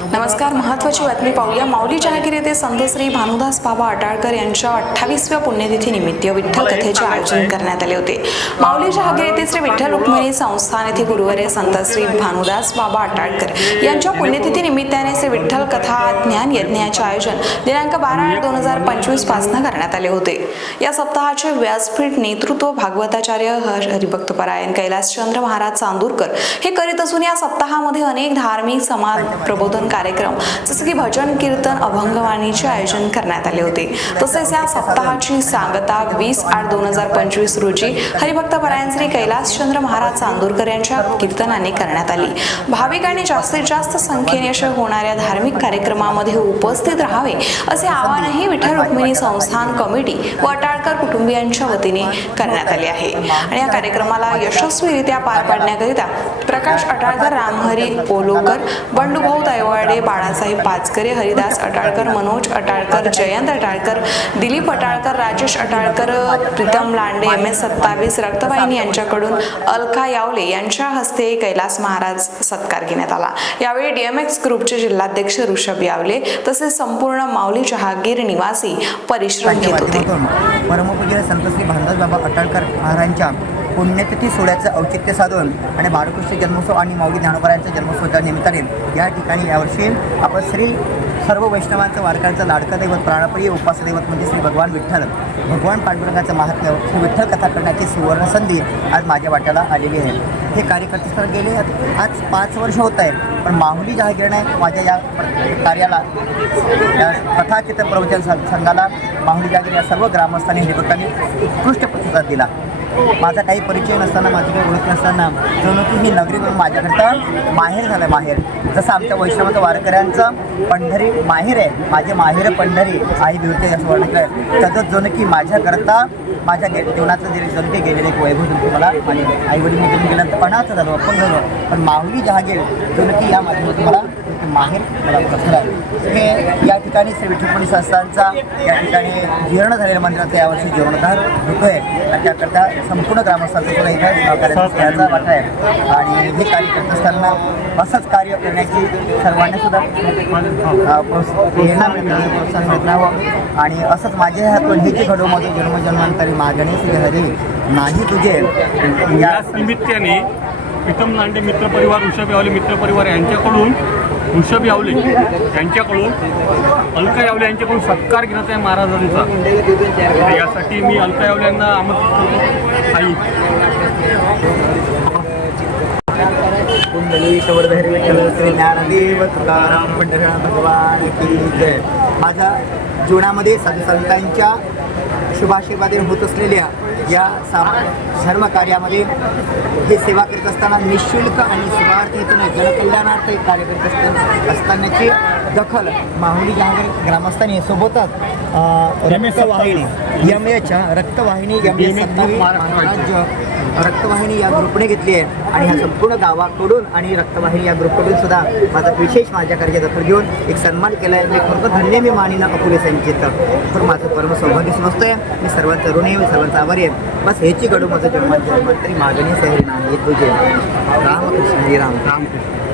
नमस्कार महत्वाची बातमी पाहूया. माऊली जहागीर येथे संत श्री भानुदास बाबा अटाळकर यांच्या अठ्ठावीसव्या पुण्यतिथी निमित्त विठ्ठल कथेचे आयोजन करण्यात आले होते. माऊली जहागीर येथे श्री विठ्ठल रुक्मिणी संस्थान येथे गुरुवारी संत श्री भानुदास बाबा अटाळकर यांच्या पुण्यतिथी निमित्ताने श्री विठ्ठल कथा ज्ञान यज्ञाचे आयोजन दिनांक बारा आठ दोन हजार पंचवीसपासून करण्यात आले होते. या सप्ताहाचे व्यासपीठ नेतृत्व भागवताचार्य हर- हरिभक्तपरायण कैलासचंद्र महाराज चांदूरकर हे करीत असून या सप्ताहामध्ये अनेक धार्मिक समाज प्रबोधन कार्यक्रम जसं की भजन कीर्तन अभंगवाणीचे आयोजन करण्यात आले होते. तसेच या सप्ताहाची सांगता वीस आठ दोन हजार पंचवीस रोजी हरिभक्तपरायण श्री कैलासचंद्र महाराज चांदूरकर यांच्या कीर्तनाने करण्यात आली. भाविकांनी जास्तीत जास्त संख्येने अशा होणाऱ्या धार्मिक कार्यक्रमामध्ये उपस्थित राहावे असे आवाहनही विठ्ठल रुक्मिणी संस्थान कमिटी व अटाळकर कुटुंबियांच्या वतीने करण्यात आले आहे. आणि या कार्यक्रमाला यशस्वीरित्या पार पाडण्याकरिता प्रकाश अटाळकर रामहरी ओलोकर बंडूभाऊ तायवाडे बाळासाहेब पाचकरे हरिदास अटाळकर मनोज अटाळकर जयंत अटाळकर दिलीप अटाळकर राजेश अटाळकर प्रीतम लांडे एम एस सत्तावीस रक्तवाहिनी यांच्याकडून अलका यावले यांच्या हस्ते कैलास महाराज सत्कार घेण्यात आला. यावेळी डीएमएक्स ग्रुपचे जिल्हाध्यक्ष ऋषभ यावले तसेच संपूर्ण माऊली जहागीर निवासी परिश्रम घेत होते. परमपूज्य संतश्री भारदास बाबा अटाळकर महाराजांच्या पुण्यतिथी सोहळ्याचं औचित्य साधून आणि बाळकृष्ण जन्मोत्सव आणि माऊली ज्ञानोबरांच्या जन्मोत्सवाच्या निमित्ताने या ठिकाणी यावर्षी आपण श्री सर्व वैष्णवांचं वारकऱ्यांचं लाडकं दैवत प्राणप्रिय उपासदैवत म्हणजे श्री भगवान विठ्ठल भगवान पांडुरंगाचं महात्म्य श्री विठ्ठल कथा करण्याची सुवर्ण संधी आज माझ्या वाट्याला आलेली आहे. हे कार्यकर्ते तर गेले आज पाच वर्ष होत आहे पण माहुली जहागिरणे माझ्या या कार्याला या कथा चित्र प्रवचन सं- संघाला माहुली जागीर या सर्व ग्रामस्थांनी निवृत्तांनी उत्कृष्ट प्रतिसाद दिला. माझा काही परिचय नसताना माझी काही ओळख नसताना जणू की ही नगरी म्हणून माझ्याकरता माहेर झालं माहेर. जसं आमच्या वैष्णवाचं वारकऱ्यांचं पंढरी माहेर आहे माझे माहेर पंढरी आई बिवते असं वर्णन आहे तसंच जणू की माझ्याकरता माझ्या गे जीवनाचं जे जणू की गेलेलं एक वैभव जणू मला माझे आईवडील निघून गेल्यानंतर पणाचं झालं आपण झालो. पण माऊली जहागीर जणू की या माध्यमातून मला माहेर मला प्रथम आहे. हे या ठिकाणी श्री विठ्ठलपणी संस्थांचा या ठिकाणी जीर्ण झालेल्या मंदिराचा यावर्षी जीर्णोद्धार होतोय. आणि त्याकरता संपूर्ण ग्रामस्थांचा सुद्धा इथे सहकार्याचा वाटा आहे. आणि हे कार्य करत असताना असंच कार्य करण्याची सर्वांनी सुद्धा प्रेरणा मिळत प्रोत्साहन मिळत राहावं आणि असंच माझ्या हातून हे जे घडव जन्मजन्मांतरी मागणी श्री हरी नाही तुझे. या निमित्ताने प्रीतम लांडे मित्रपरिवार उषा यावले मित्रपरिवार यांच्याकडून ऋषभ यावले यांच्याकडून अलका यावले यांच्याकडून सत्कार घेण्यात आहे महाराजांचा. यासाठी मी अलका यावले यांना आमंत्रित करतो. आई. कुंडली विठ्ठल ज्ञानदेव तुकाराम पंढरनाथ भगवान की जय. माझ्या जीवनामध्ये साधू संतांच्या शुभाशीर्वादी होत असलेल्या या सामा धर्म कार्यामध्ये हे सेवा करीत असताना निशुल्क आणि स्वार्थ हेतून जनकल्याणार्थ कार्य करत असताना असतानाची दखल माहुली जहागीर ग्रामस्थांनी सोबतच रक्तवाहिनी एम एच्या रक्तवाहिनी एम एस सत्तावीस महाराष्ट्र रक्तवाहिनी या ग्रुपने घेतली आहे. आणि ह्या संपूर्ण गावाकडून आणि रक्तवाहिनी या ग्रुपकडून सुद्धा माझा विशेष माझ्या कार्य दखल घेऊन एक सन्मान केला आहे मी खरोखर धन्य मी मानिना अपुरे संचित. तर माझं परम सौभाग्य समजतोय. मी सर्वांचं ऋणी आहे मी सर्वांचा आभारी आहे. बस ह्याची घडू माझं जन्मात जन्मात तरी मागणी सैरी नाही. तुझे. रामकृष्ण हरी राम. रामकृष्ण.